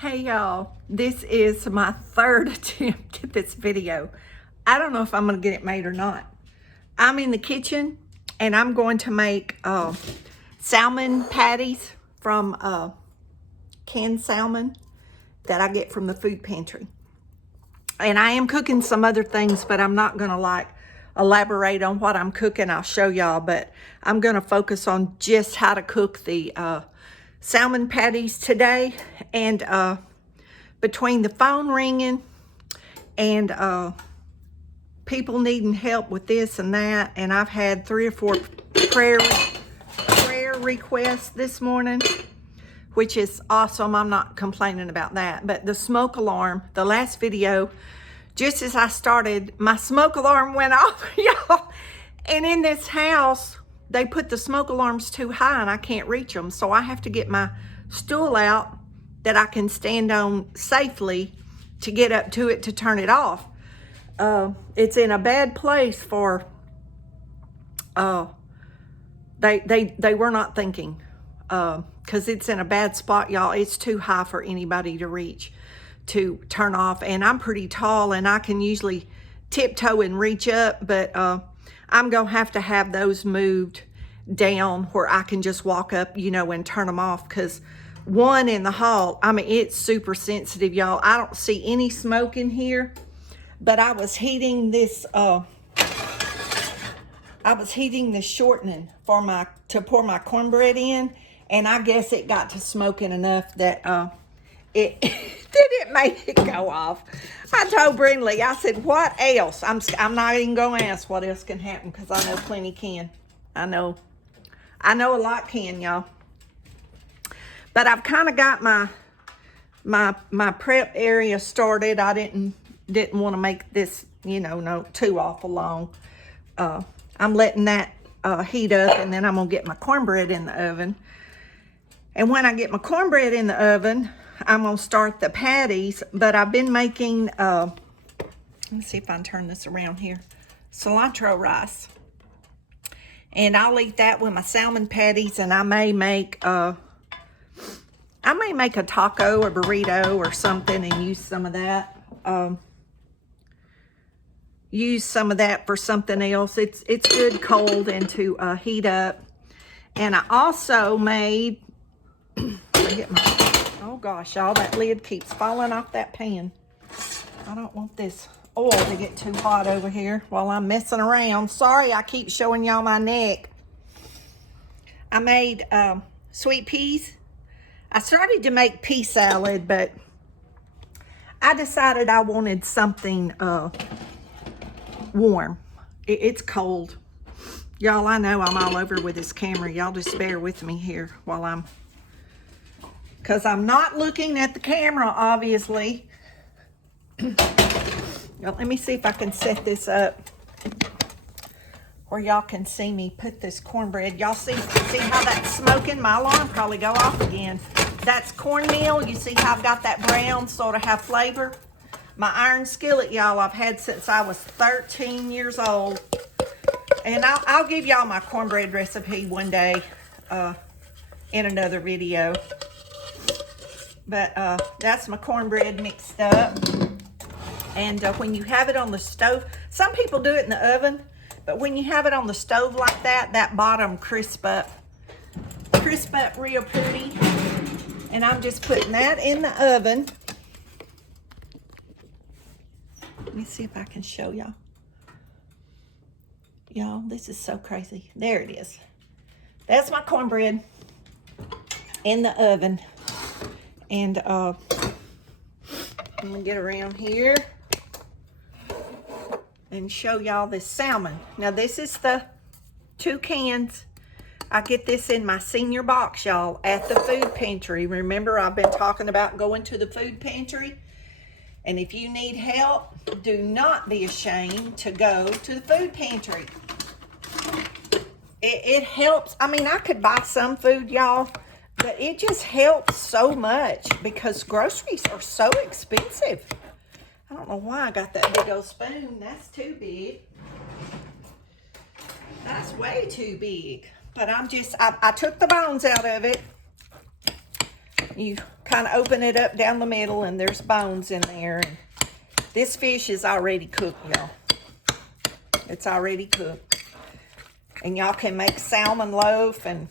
Hey y'all, this is my third attempt at this video. I don't know if I'm gonna get it made or not. I'm in the kitchen and I'm going to make salmon patties from canned salmon that I get from the food pantry. And I am cooking some other things, but I'm not gonna elaborate on what I'm cooking. I'll show y'all, but I'm gonna focus on just how to cook the salmon patties today. And between the phone ringing and people needing help with this and that, and I've had 3 or 4 prayer requests this morning, which is awesome. I'm not complaining about that. But the smoke alarm, the last video, just as I started, my smoke alarm went off, y'all. And in this house, they put the smoke alarms too high and I can't reach them. So I have to get my stool out that I can stand on safely to get up to it to turn it off. It's in a bad place for, they were not thinking, because it's in a bad spot, y'all. It's too high for anybody to reach to turn off. And I'm pretty tall and I can usually tiptoe and reach up, but I'm gonna have to have those moved down where I can just walk up, you know, and turn them off. Because one in the hall, I mean, it's super sensitive, y'all. I don't see any smoke in here, but I was heating this shortening for to pour my cornbread in, and I guess it got to smoking enough that it it made it go off. I told Brindley, I said, what else? I'm not even gonna ask what else can happen, because I know plenty can. I know a lot can, y'all. But I've kind of got my prep area started. I didn't want to make this, you know, no too awful long. I'm letting that heat up, and then I'm gonna get my cornbread in the oven. And when I get my cornbread in the oven, I'm gonna start the patties. But I've been making, let me see if I can turn this around here, cilantro rice. And I'll eat that with my salmon patties, and I may make a taco or burrito or something and use some of that. Use some of that for something else. It's good cold and to heat up. And I also made, oh gosh, y'all, that lid keeps falling off that pan. I don't want this oil to get too hot over here while I'm messing around. Sorry, I keep showing y'all my neck. I made sweet peas. I started to make pea salad, but I decided I wanted something warm. It's cold. Y'all, I know I'm all over with this camera. Y'all just bear with me here while because I'm not looking at the camera, obviously. Now, let me see if I can set this up where y'all can see me put this cornbread. Y'all see how that's smoking? My alarm probably go off again. That's cornmeal. You see how I've got that brown sort of have flavor? My iron skillet, y'all, I've had since I was 13 years old. And I'll give y'all my cornbread recipe one day in another video. But that's my cornbread mixed up. And when you have it on the stove, some people do it in the oven, but when you have it on the stove like that, that bottom crisp up real pretty. And I'm just putting that in the oven. Let me see if I can show y'all. Y'all, this is so crazy. There it is. That's my cornbread in the oven. And I'm gonna get around here and show y'all this salmon. Now this is the 2 cans. I get this in my senior box, y'all, at the food pantry. Remember, I've been talking about going to the food pantry. And if you need help, do not be ashamed to go to the food pantry. It helps. I mean, I could buy some food, y'all, but it just helps so much because groceries are so expensive. I don't know why I got that big old spoon. That's too big. That's way too big. But I took the bones out of it. You kind of open it up down the middle, and there's bones in there. And this fish is already cooked, y'all. It's already cooked. And y'all can make salmon loaf and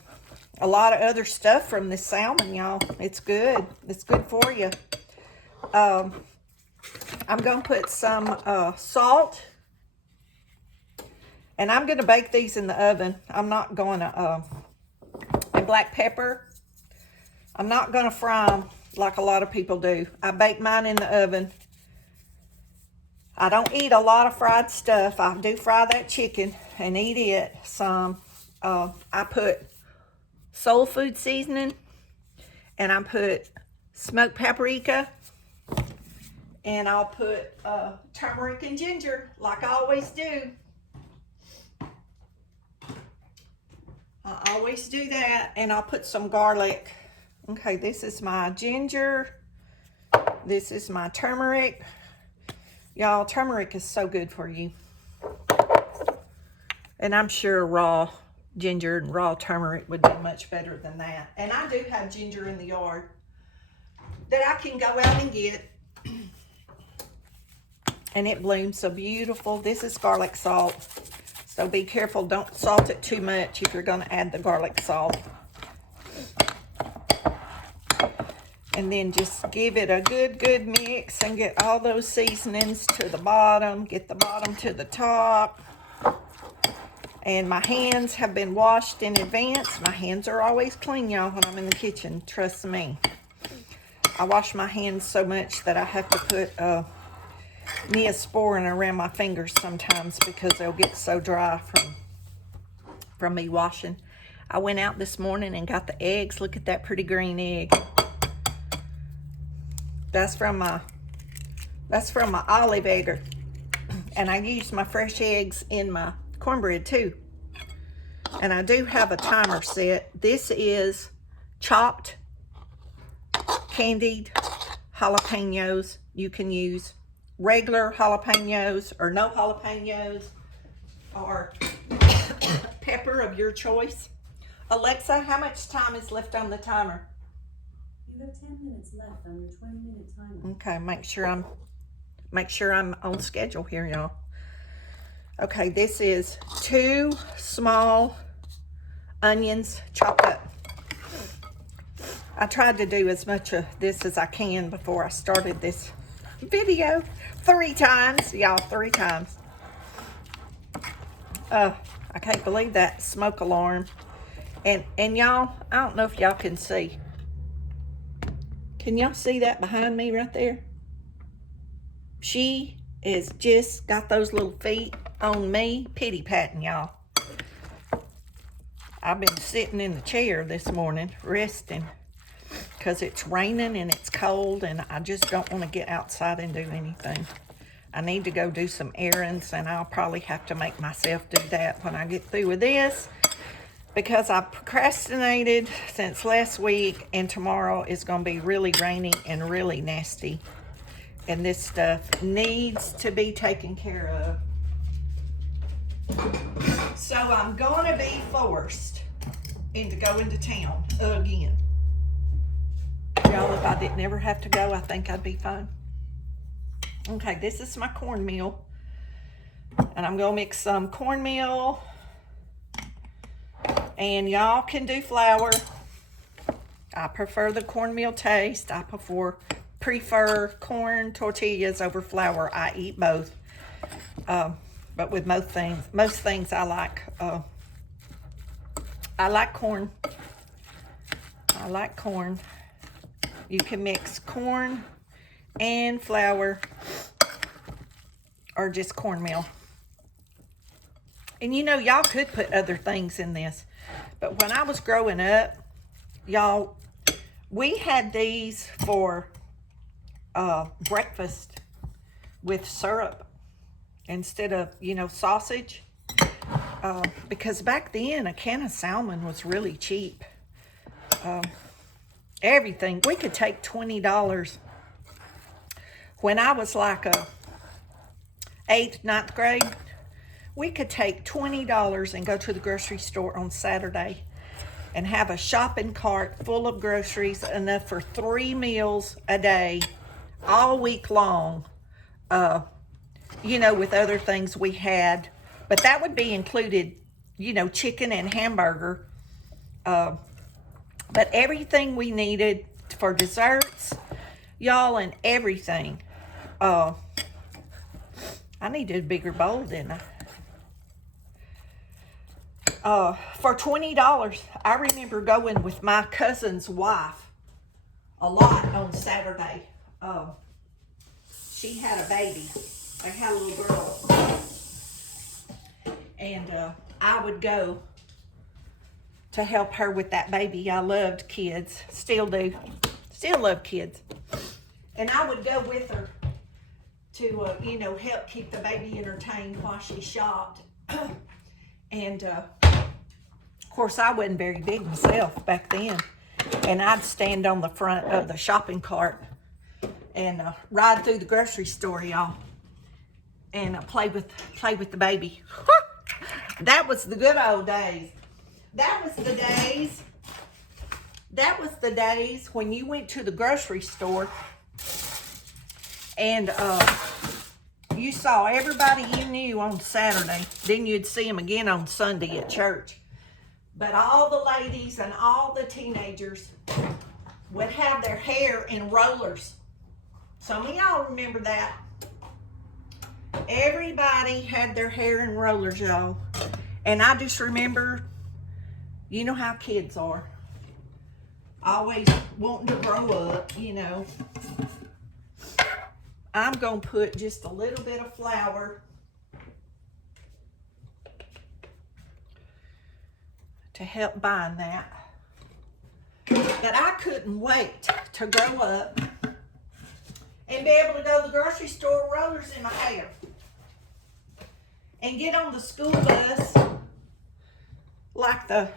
a lot of other stuff from this salmon, y'all. It's good. It's good for you. I'm going to put some salt. And I'm going to bake these in the oven. I'm not going to... and black pepper. I'm not going to fry them like a lot of people do. I bake mine in the oven. I don't eat a lot of fried stuff. I do fry that chicken and eat it some. I put soul food seasoning, and I put smoked paprika, and I'll put turmeric and ginger like I always do. I always do that, and I'll put some garlic. Okay, this is my ginger. This is my turmeric. Y'all, turmeric is so good for you. And I'm sure raw ginger and raw turmeric would be much better than that. And I do have ginger in the yard that I can go out and get. And it blooms so beautiful. This is garlic salt. So be careful, don't salt it too much if you're going to add the garlic salt. And then just give it a good mix and get all those seasonings to the bottom. Get the bottom to the top. And my hands have been washed in advance. My hands are always clean, y'all, when I'm in the kitchen. Trust me. I wash my hands so much that I have to put Neosporin around my fingers sometimes because they'll get so dry from me washing. I went out this morning and got the eggs. Look at that pretty green egg. That's from my olive egg. And I use my fresh eggs in my cornbread too. And I do have a timer set. This is chopped candied jalapenos. You can use regular jalapenos or no jalapenos or pepper of your choice. Alexa, how much time is left on the timer? You have 10 minutes left on your 20-minute timer. Okay, make sure I'm on schedule here, y'all. Okay, this is 2 small onions chopped up. I tried to do as much of this as I can before I started this video. 3 times, y'all, 3 times. I can't believe that smoke alarm. And y'all, I don't know if y'all can see. Can y'all see that behind me right there? She is just got those little feet on me, pity patting, y'all. I've been sitting in the chair this morning, resting, because it's raining and it's cold, and I just don't want to get outside and do anything. I need to go do some errands, and I'll probably have to make myself do that when I get through with this, because I procrastinated since last week, and tomorrow is going to be really rainy and really nasty. And this stuff needs to be taken care of. So I'm going to be forced to go into town again. Y'all, if I didn't ever have to go, I think I'd be fine. Okay, this is my cornmeal. And I'm going to mix some cornmeal. And y'all can do flour. I prefer the cornmeal taste. I prefer corn tortillas over flour. I eat both. But with most things I like corn. I like corn. You can mix corn and flour or just cornmeal. And you know, y'all could put other things in this. But when I was growing up, y'all, we had these for breakfast with syrup instead of, you know, sausage. Because back then, a can of salmon was really cheap. Everything, we could take $20. When I was like a 8th, 9th grade, we could take $20 and go to the grocery store on Saturday and have a shopping cart full of groceries, enough for 3 meals a day, all week long, you know, with other things we had. But that would be included, you know, chicken and hamburger. But everything we needed for desserts, y'all, and everything. I needed a bigger bowl, didn't I? For $20, I remember going with my cousin's wife a lot on Saturday. She had a baby. They had a little girl. And I would go to help her with that baby. I loved kids. Still do. Still love kids. And I would go with her to, you know, help keep the baby entertained while she shopped. And, of course, I wasn't very big myself back then. And I'd stand on the front of the shopping cart and ride through the grocery store, y'all, and play with the baby. That was the good old days. That was the days when you went to the grocery store and you saw everybody you knew on Saturday. Then you'd see them again on Sunday at church. But all the ladies and all the teenagers would have their hair in rollers. Some of y'all remember that. Everybody had their hair in rollers, y'all. And I just remember, you know how kids are. Always wanting to grow up, you know. I'm going to put just a little bit of flour to help bind that. But I couldn't wait to grow up and be able to go to the grocery store with rollers in my hair and get on the school bus like the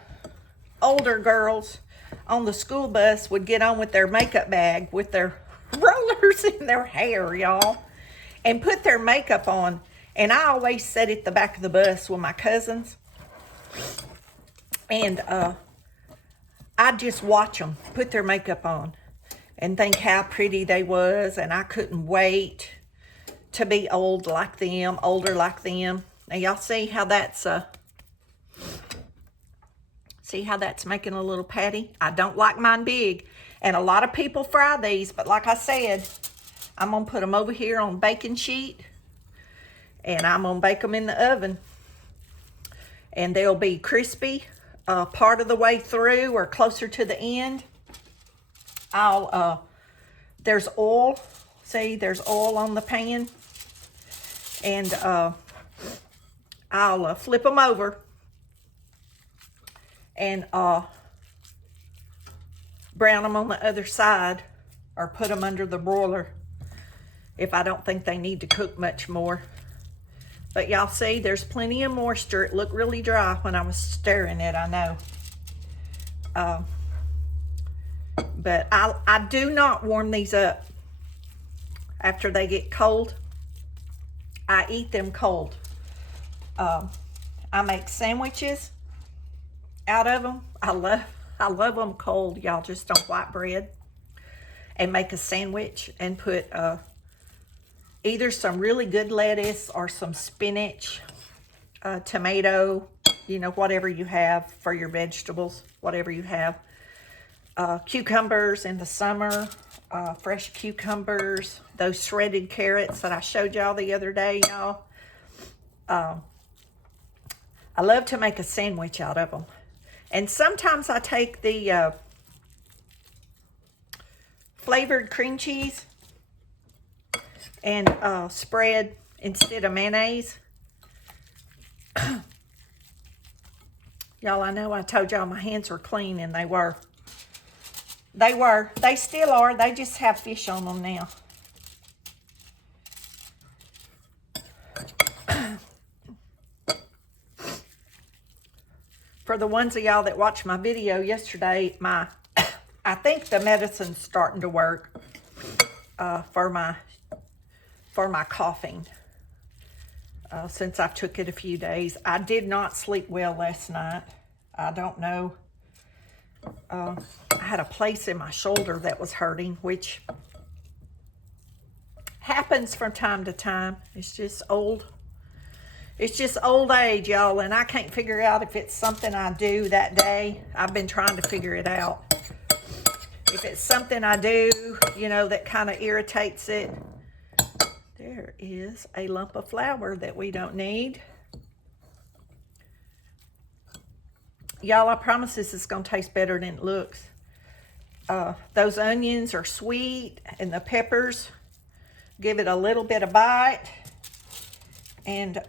older girls on the school bus would get on with their makeup bag with their rollers in their hair, y'all, and put their makeup on. And I always sat at the back of the bus with my cousins, and I'd just watch them put their makeup on and think how pretty they was, and I couldn't wait to be older like them. Now y'all see how that's making a little patty? I don't like mine big, and a lot of people fry these, but like I said, I'm gonna put them over here on baking sheet, and I'm gonna bake them in the oven, and they'll be crispy part of the way through or closer to the end. There's oil. See, there's oil on the pan, and I'll flip them over and brown them on the other side, or put them under the broiler if I don't think they need to cook much more. But y'all see, there's plenty of moisture. It looked really dry when I was stirring it, I know. But I do not warm these up after they get cold. I eat them cold. I make sandwiches out of them. I love them cold, y'all, just on white bread. And make a sandwich and put either some really good lettuce or some spinach, tomato, you know, whatever you have for your vegetables, whatever you have. Cucumbers in the summer, fresh cucumbers, those shredded carrots that I showed y'all the other day, y'all. I love to make a sandwich out of them. And sometimes I take the flavored cream cheese and spread instead of mayonnaise. Y'all, I know I told y'all my hands were clean, and they were. They still are. They just have fish on them now. For the ones of y'all that watched my video yesterday, I think the medicine's starting to work for my coughing. Since I've took it a few days. I did not sleep well last night. I don't know I had a place in my shoulder that was hurting, which happens from time to time. It's just old age, y'all, and I can't figure out if it's something I do that day. I've been trying to figure it out. If it's something I do, you know, that kind of irritates it. There is a lump of flour that we don't need. Y'all, I promise this is going to taste better than it looks. Those onions are sweet, and the peppers give it a little bit of bite. And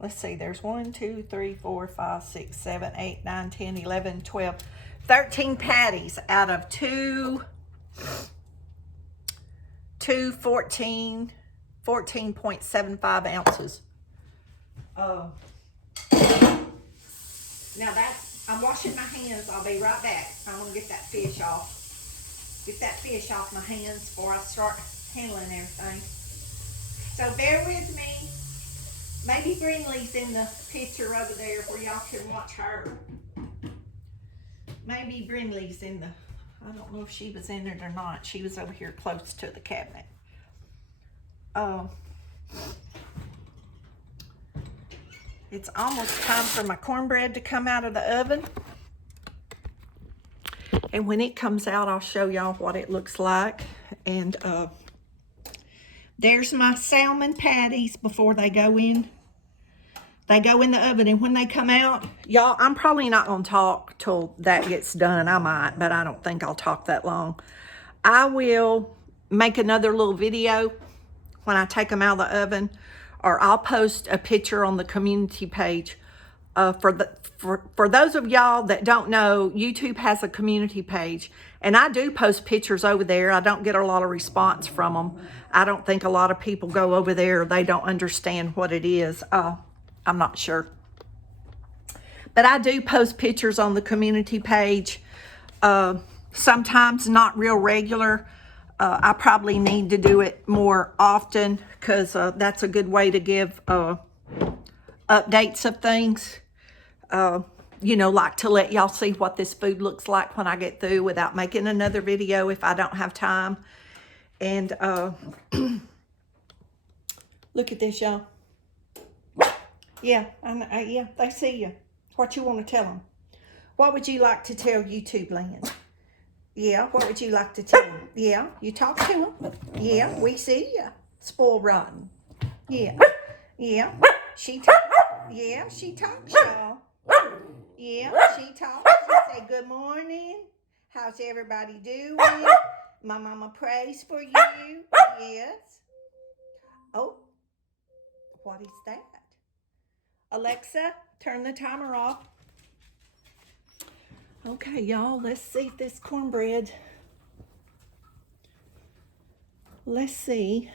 let's see, there's 1, 2, 3, 4, 5, 6, 7, 8, 9, 10, 11, 12, 13 patties out of 14.75 ounces. Now I'm washing my hands. I'll be right back. I'm gonna get that fish off. Get that fish off my hands before I start handling everything. So bear with me. Maybe Brinley's in the picture over there where y'all can watch her. Maybe Brinley's in the, I don't know if she was in it or not. She was over here close to the cabinet. It's almost time for my cornbread to come out of the oven. And when it comes out, I'll show y'all what it looks like. And there's my salmon patties before they go in. They go in the oven, and when they come out, y'all, I'm probably not going to talk till that gets done. I might, but I don't think I'll talk that long. I will make another little video when I take them out of the oven, or I'll post a picture on the community page. For those of y'all that don't know, YouTube has a community page, and I do post pictures over there. I don't get a lot of response from them. I don't think a lot of people go over there. They don't understand what it is. I'm not sure. But I do post pictures on the community page. Sometimes not real regular. I probably need to do it more often, because that's a good way to give updates of things. You know, like to let y'all see what this food looks like when I get through, without making another video if I don't have time. And look at this, y'all. Yeah, yeah, they see you. What you want to tell them? What would you like to tell YouTube land? Yeah, what would you like to tell them? Yeah, you talk to them. Yeah, we see you. Spoiled rotten. Yeah, yeah, she talks. Yeah, she talks, y'all. Yeah, she talks. She say, good morning. How's everybody doing? My mama prays for you. Yes. Oh, what is that? Alexa, turn the timer off. Okay, y'all, let's see if this cornbread, let's see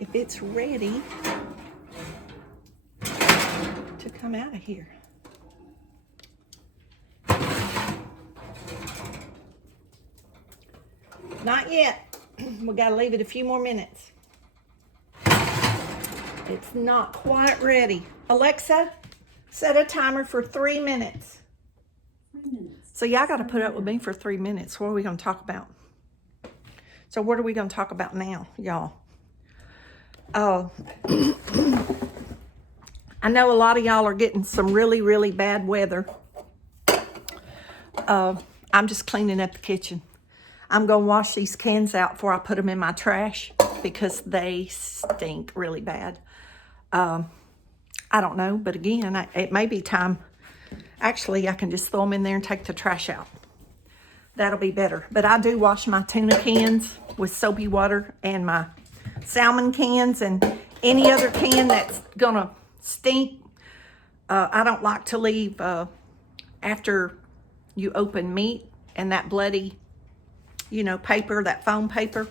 if it's ready to come out of here. Not yet. We gotta leave it a few more minutes. It's not quite ready. Alexa, set a timer for 3 minutes. 3 minutes. So y'all got to put up with me for 3 minutes. What are we going to talk about? So what are we going to talk about now, y'all? I know a lot of y'all are getting some really, really bad weather. I'm just cleaning up the kitchen. I'm going to wash these cans out before I put them in my trash, because they stink really bad. I don't know, but again, it may be time. Actually, I can just throw them in there and take the trash out. That'll be better. But I do wash my tuna cans with soapy water, and my salmon cans, and any other can that's gonna stink. I don't like to leave after you open meat and that bloody, you know, paper, that foam paper.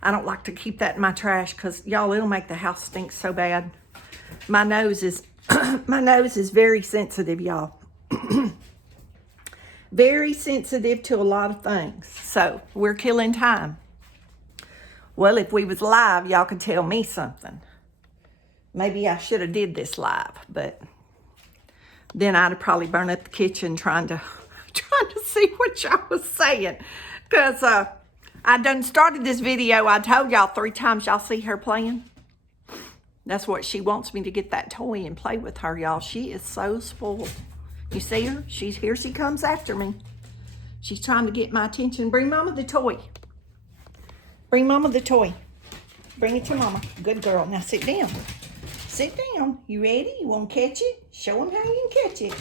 I don't like to keep that in my trash, because y'all, it'll make the house stink so bad. My nose is my nose is very sensitive, y'all. Very sensitive to a lot of things. So we're killing time. Well, if we was live, y'all could tell me something. Maybe I should have did this live, but then I'd have probably burned up the kitchen trying to see what y'all was saying. Because I done started this video. I told y'all 3 times y'all see her playing. That's what she wants me to get that toy and play with her, y'all. She is so spoiled. You see her? Here she comes after me. She's trying to get my attention. Bring Mama the toy. Bring Mama the toy. Bring it to Mama. Good girl. Now sit down. Sit down. You ready? You want to catch it? Show them how you can catch it.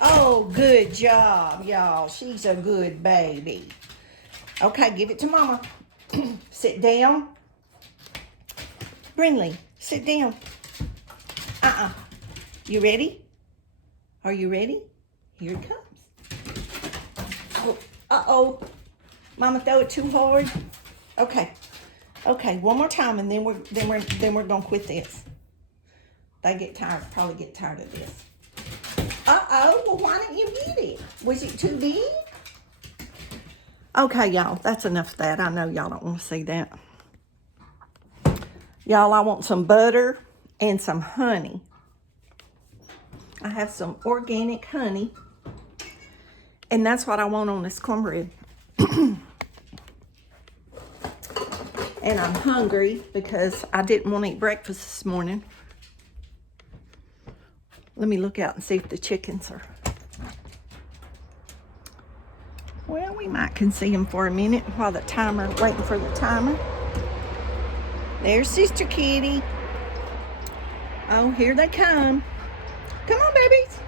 Oh, good job, y'all. She's a good baby. Okay, give it to Mama. Sit down. Brinley, sit down. You ready? Are you ready? Here it comes. Oh, uh-oh. Mama throw it too hard. Okay. Okay, one more time, and then we're gonna quit this. They get tired, probably get tired of this. Uh-oh, well, why didn't you get it? Was it too big? Okay, y'all, that's enough of that. I know y'all don't want to see that. Y'all, I want some butter and some honey. I have some organic honey, and that's what I want on this cornbread. And I'm hungry because I didn't want to eat breakfast this morning. Let me look out and see if the chickens are... Well, we might can see them for a minute while waiting for the timer. There's Sister Kitty. Oh, here they come. Come on, babies.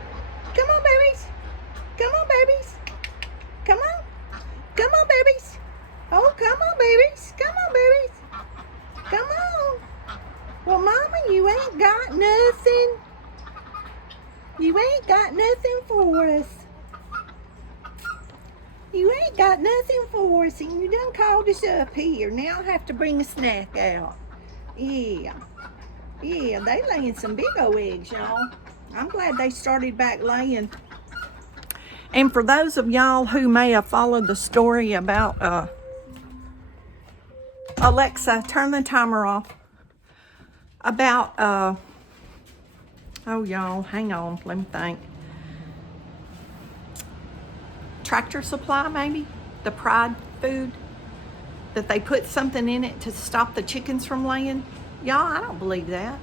Come on, babies. Come on, babies. Come on. Come on, babies. Oh, come on, babies. Come on, babies. Come on. Well, Mama, you ain't got nothing. You ain't got nothing for us. You ain't got nothing for us, and you done called us up here. Now I have to bring a snack out. Yeah. Yeah, they laying some big old eggs, y'all. I'm glad they started back laying. And for those of y'all who may have followed the story about Alexa, turn the timer off. About, oh, y'all, hang on, let me think. Tractor Supply, maybe? The Pride food? That they put something in it to stop the chickens from laying? Y'all, I don't believe that.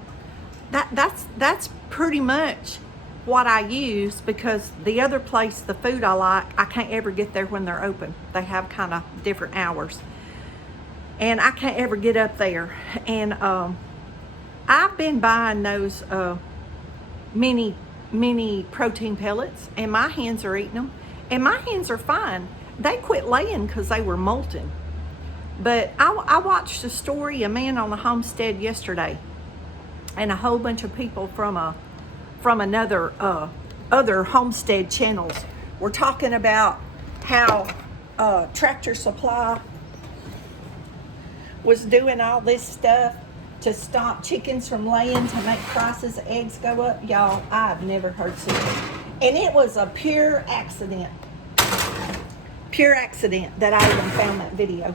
That's pretty much what I use, because the other place, the food I like, I can't ever get there when they're open. They have kind of different hours. And I can't ever get up there. And I've been buying those mini protein pellets, and my hens are eating them. And my hens are fine. They quit laying because they were molting. But I watched a story, a man on the Homestead yesterday, and a whole bunch of people from another other Homestead channels were talking about how Tractor Supply was doing all this stuff to stop chickens from laying, to make prices of eggs go up. Y'all, I've never heard such a... And it was a pure accident. Pure accident that I even found that video.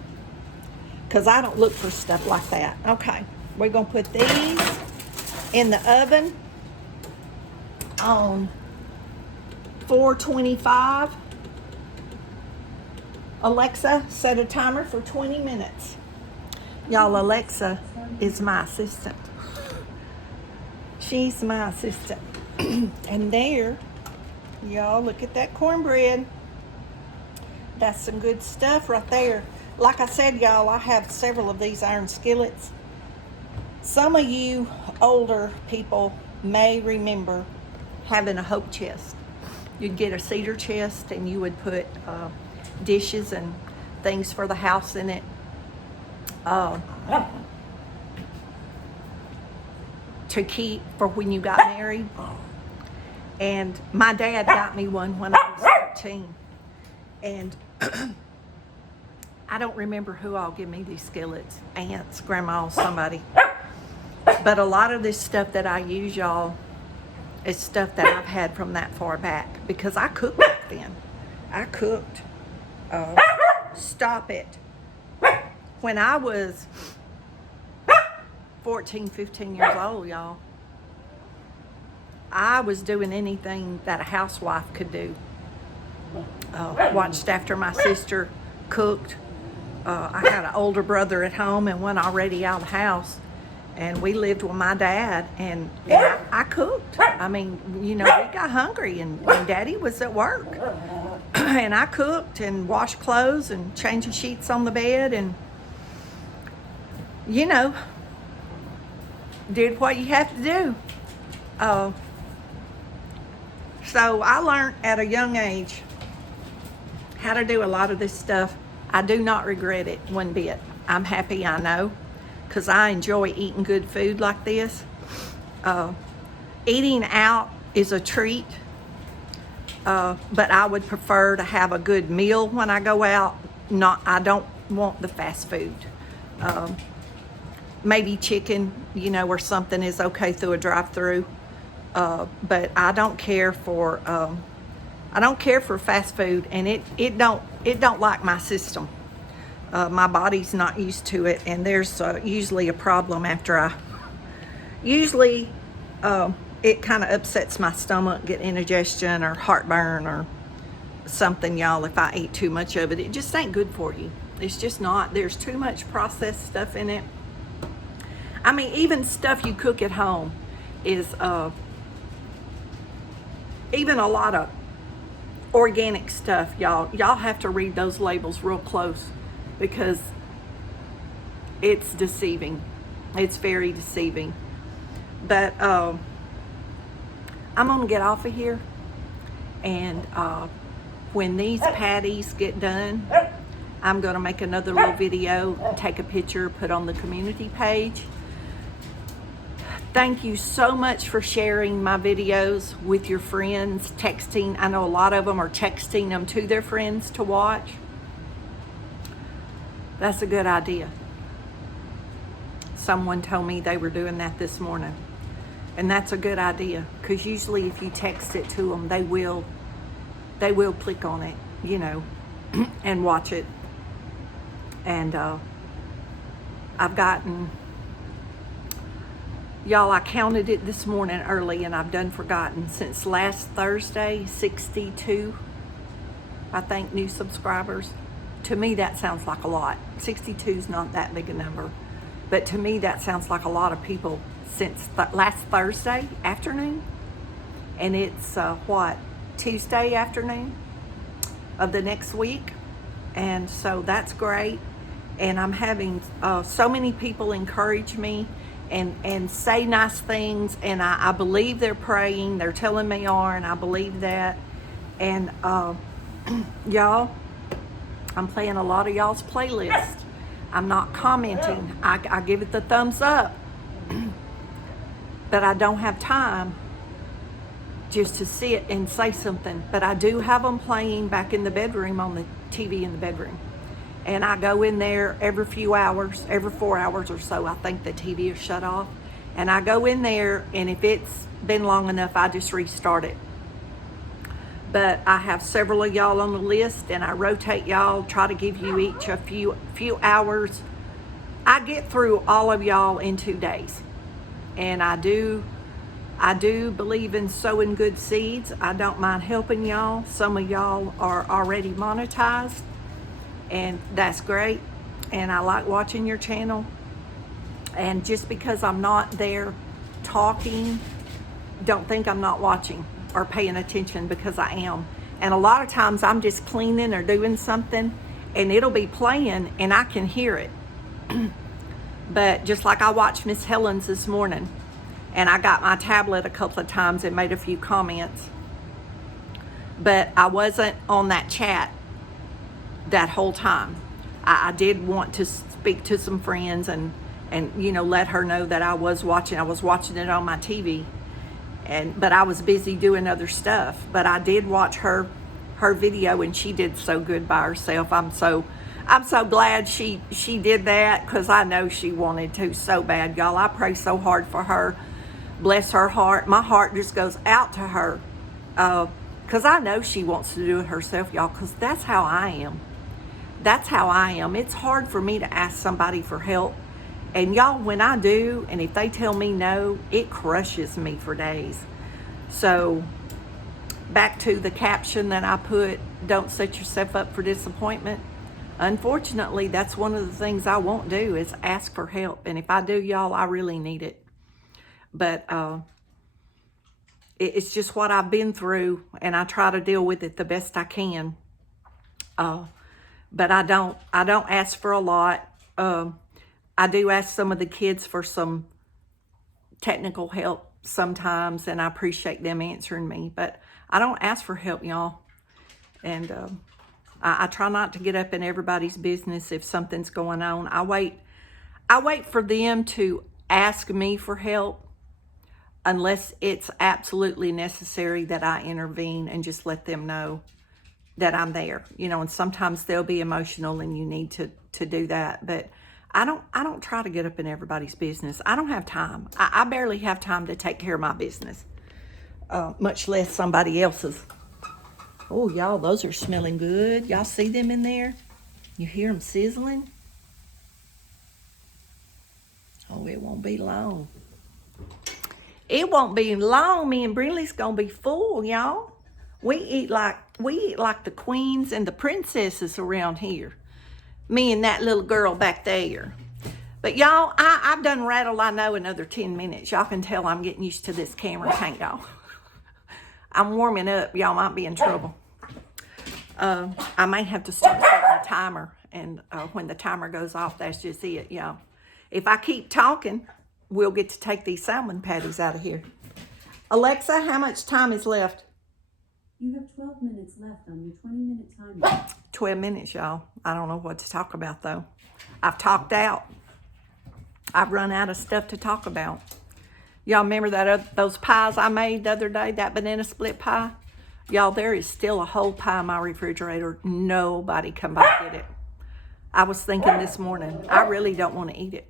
Because I don't look for stuff like that. Okay, we're going to put these in the oven on 425. Alexa, set a timer for 20 minutes. Y'all, Alexa is my assistant. She's my assistant. And there, y'all, look at that cornbread. That's some good stuff right there. Like I said, y'all, I have several of these iron skillets. Some of you older people may remember having a hope chest. You'd get a cedar chest and you would put dishes and things for the house in it. To keep for when you got married. And my dad got me one when I was 13. And I don't remember who all gave me these skillets. Aunts, grandma, somebody. But a lot of this stuff that I use, y'all, is stuff that I've had from that far back. Because I cooked back then. I cooked. Stop it. When I was 14, 15 years old, y'all. I was doing anything that a housewife could do. Watched after my sister cooked. I had an older brother at home and one already out of the house. And we lived with my dad, and I cooked. I mean, we got hungry, and Daddy was at work. And I cooked and washed clothes and changed the sheets on the bed and, did what you have to do. So I learned at a young age how to do a lot of this stuff. I do not regret it one bit. I'm happy, I know, because I enjoy eating good food like this. Eating out is a treat, but I would prefer to have a good meal when I go out. I don't want the fast food. Maybe chicken, or something is okay through a drive-through. But I don't care for fast food, and it don't like my system. My body's not used to it, and there's usually a problem after it kind of upsets my stomach, get indigestion or heartburn or something, y'all, if I eat too much of it. It just ain't good for you. It's just not. There's too much processed stuff in it. I mean, even stuff you cook at home is even a lot of organic stuff, y'all have to read those labels real close, because it's deceiving. It's very deceiving. But I'm gonna get off of here, and when these patties get done, I'm gonna make another little video, take a picture, put on the community page. Thank you so much for sharing my videos with your friends, texting. I know a lot of them are texting them to their friends to watch. That's a good idea. Someone told me they were doing that this morning. And that's a good idea, because usually if you text it to them, they will click on it, and watch it. And I've gotten, y'all, I counted it this morning early, and I've done forgotten. Since last Thursday, 62, I think, new subscribers. To me, that sounds like a lot. 62 is not that big a number. But to me, that sounds like a lot of people since last Thursday afternoon. And it's, Tuesday afternoon of the next week. And so that's great. And I'm having so many people encourage me and say nice things. And I believe they're praying. They're telling me are, and I believe that. And y'all, I'm playing a lot of y'all's playlists. I'm not commenting. I give it the thumbs up. But I don't have time just to sit and say something. But I do have them playing back in the bedroom on the TV in the bedroom. And I go in there every few hours, every 4 hours or so. I think the TV is shut off. And I go in there, and if it's been long enough, I just restart it. But I have several of y'all on the list, and I rotate y'all, try to give you each a few hours. I get through all of y'all in 2 days. And I do believe in sowing good seeds. I don't mind helping y'all. Some of y'all are already monetized, and that's great. And I like watching your channel. And just because I'm not there talking, don't think I'm not watching or paying attention, because I am. And a lot of times I'm just cleaning or doing something, and it'll be playing and I can hear it. But just like I watched Miss Helen's this morning, and I got my tablet a couple of times and made a few comments, but I wasn't on that chat that whole time. I did want to speak to some friends and let her know that I was watching. I was watching it on my TV, but I was busy doing other stuff. But I did watch her video, and she did so good by herself. I'm so glad she did that, because I know she wanted to so bad, y'all. I pray so hard for her. Bless her heart. My heart just goes out to her, because I know she wants to do it herself, y'all, because that's how I am. That's how I am. It's hard for me to ask somebody for help. And y'all, when I do, and if they tell me no, it crushes me for days. So back to the caption that I put, don't set yourself up for disappointment. Unfortunately, that's one of the things I won't do is ask for help. And if I do, y'all, I really need it. But it's just what I've been through, and I try to deal with it the best I can. But I don't ask for a lot. I do ask some of the kids for some technical help sometimes, and I appreciate them answering me. But I don't ask for help, y'all. And I try not to get up in everybody's business if something's going on. I wait for them to ask me for help unless it's absolutely necessary that I intervene and just let them know that I'm there. You know, and sometimes they'll be emotional and you need to do that. But I don't try to get up in everybody's business. I don't have time. I barely have time to take care of my business, much less somebody else's. Oh, y'all, those are smelling good. Y'all see them in there? You hear them sizzling? Oh, it won't be long. It won't be long. Me and Brinley's gonna be full, y'all. We eat like the queens and the princesses around here. Me and that little girl back there. But y'all, I've done rattle I know another 10 minutes. Y'all can tell I'm getting used to this camera, can't y'all? I'm warming up. Y'all might be in trouble. I may have to start setting a timer. And when the timer goes off, that's just it, y'all. If I keep talking, we'll get to take these salmon patties out of here. Alexa, how much time is left? You have 12 minutes left on your 20-minute timer. 12 minutes, y'all. I don't know what to talk about, though. I've talked out. I've run out of stuff to talk about. Y'all remember those pies I made the other day, that banana split pie? Y'all, there is still a whole pie in my refrigerator. Nobody come by and get it. I was thinking this morning, I really don't want to eat it.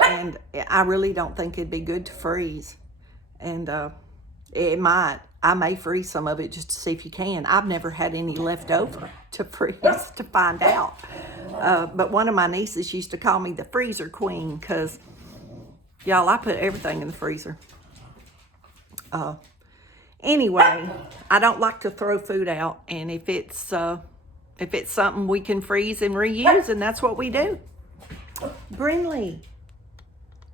And I really don't think it'd be good to freeze. And it might. I may freeze some of it just to see if you can. I've never had any left over to freeze to find out. But one of my nieces used to call me the freezer queen because, y'all, I put everything in the freezer. Anyway, I don't like to throw food out. And if it's something we can freeze and reuse, and that's what we do. Brinley,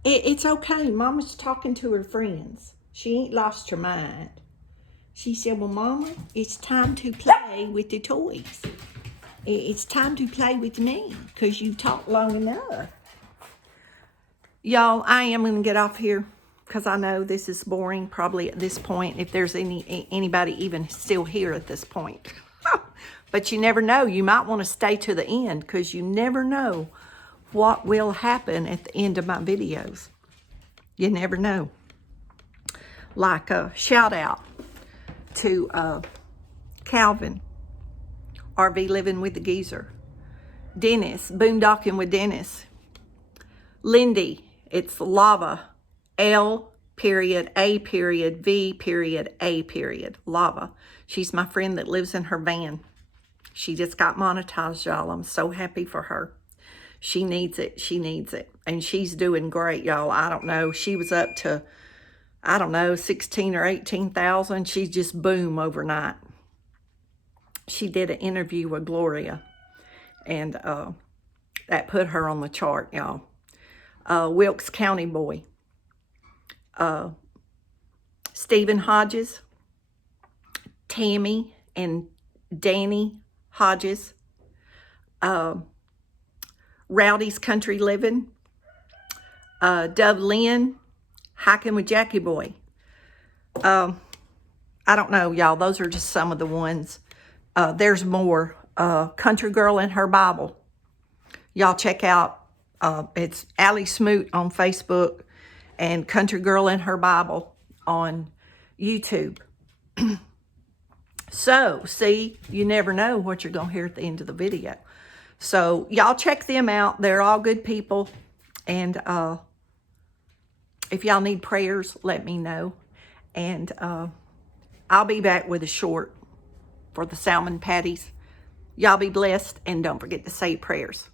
it's okay. Mama's talking to her friends. She ain't lost her mind. She said, well, Mama, it's time to play with the toys. It's time to play with me because you talked long enough. Y'all, I am going to get off here because I know this is boring probably at this point, if there's anybody even still here at this point. But you never know. You might want to stay to the end because you never know what will happen at the end of my videos. You never know. Like a shout out to Calvin, RV Living with the Geezer, Dennis, Boondocking with Dennis, Lindy, it's Lava, L.A.V.A. Lava. She's my friend that lives in her van. She just got monetized, y'all. I'm so happy for her. She needs it. She needs it. And she's doing great, y'all. I don't know. She was up to, I don't know, 16 or 18,000. She's just boom overnight. She did an interview with Gloria. And that put her on the chart, y'all. Wilkes County boy. Stephen Hodges. Tammy and Danny Hodges. Rowdy's Country Living. Dove Lynn, Hiking with Jackie Boy. I don't know, y'all. Those are just some of the ones. There's more. Country Girl in Her Bible. Y'all check out. It's Allie Smoot on Facebook and Country Girl in Her Bible on YouTube. So, see, you never know what you're going to hear at the end of the video. So, y'all check them out. They're all good people. And if y'all need prayers, let me know. And I'll be back with a short for the salmon patties. Y'all be blessed, and don't forget to say prayers.